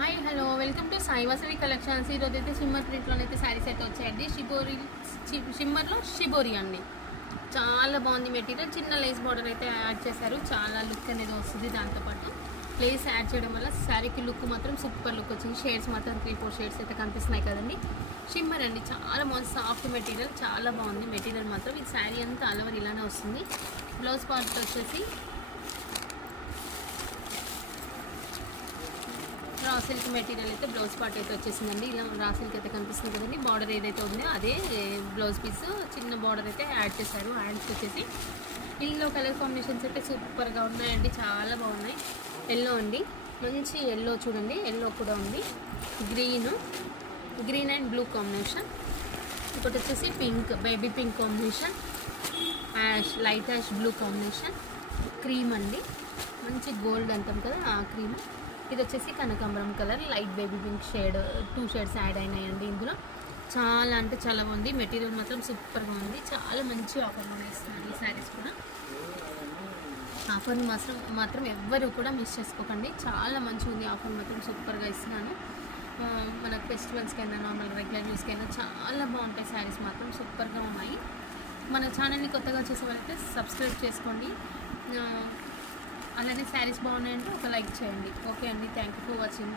Hi hello welcome to Sai Vasavi collections. ఈరోజు అయితే shimmer ప్రింట్లోనైతే saris అయితే వచ్చాయండి. షిమ్మర్లో షిబోరి అండి. చాలా బాగుంది మెటీరియల్. చిన్న లేస్ బార్డర్ అయితే యాడ్ చేశారు. చాలా లుక్ అనేది వస్తుంది. దాంతోపాటు లేస్ యాడ్ చేయడం వల్ల శారీకి లుక్ మాత్రం సూపర్ లుక్ వచ్చింది. షేడ్స్ మాత్రం 3-4 షేడ్స్ అయితే కనిపిస్తున్నాయి కదండి. షిమ్మర్ అండి, చాలా బాగుంది. సాఫ్ట్ మెటీరియల్, చాలా బాగుంది మెటీరియల్ మాత్రం. ఈ శారీ అంతా అలవర్ ఇలానే వస్తుంది. బ్లౌజ్ పార్ట్ వచ్చేసి రా సిల్క్ మెటీరియల్ అయితే బ్లౌజ్ పార్ట్ అయితే వచ్చేసిందండి. ఇలా రా సిల్క్ అయితే కనిపిస్తుంది కదండి. బార్డర్ ఏదైతే ఉందో అదే బ్లౌజ్ పీస్ చిన్న బార్డర్ అయితే యాడ్ చేశారు. హ్యాండ్స్ వచ్చేసి ఎల్లో కలర్ కాంబినేషన్స్ అయితే సూపర్గా ఉన్నాయండి, చాలా బాగున్నాయి. ఎల్లో అండి, మంచి ఎల్లో చూడండి, ఎల్లో కూడా ఉంది. Green and blue combination. ఇంకోటి వచ్చేసి pink, baby pink combination, light ash blue combination, cream అండి, మంచి గోల్డ్ అంటాం కదా ఆ క్రీమ్. ఇది వచ్చేసి కనకాంబరం colour, light baby pink shade, 2 shades add అయినాయండి ఇందులో. చాలా అంటే చాలా బాగుంది మెటీరియల్ మాత్రం, సూపర్గా ఉంది. చాలా మంచి ఆఫర్లో ఇస్తున్నాను ఈ శారీస్ కూడా. ఆఫర్ని మాత్రం ఎవ్వరు కూడా మిస్ చేసుకోకండి. చాలా మంచిగా ఉంది ఆఫర్ మాత్రం, సూపర్గా ఇస్తున్నాను. మనకు ఫెస్టివల్స్కైనా నార్మల్ రెగ్యులర్ యూస్కైనా చాలా బాగుంటాయి శారీస్ మాత్రం, సూపర్గా ఉన్నాయి. మన ఛానల్ని కొత్తగా చూసే వాళ్ళైతే సబ్స్క్రైబ్ చేసుకోండి. అలానే శారీస్ బాగున్నాయంటే ఒక లైక్ చేయండి. ఓకే అండి, థ్యాంక్ యూ ఫర్ వాచింగ్.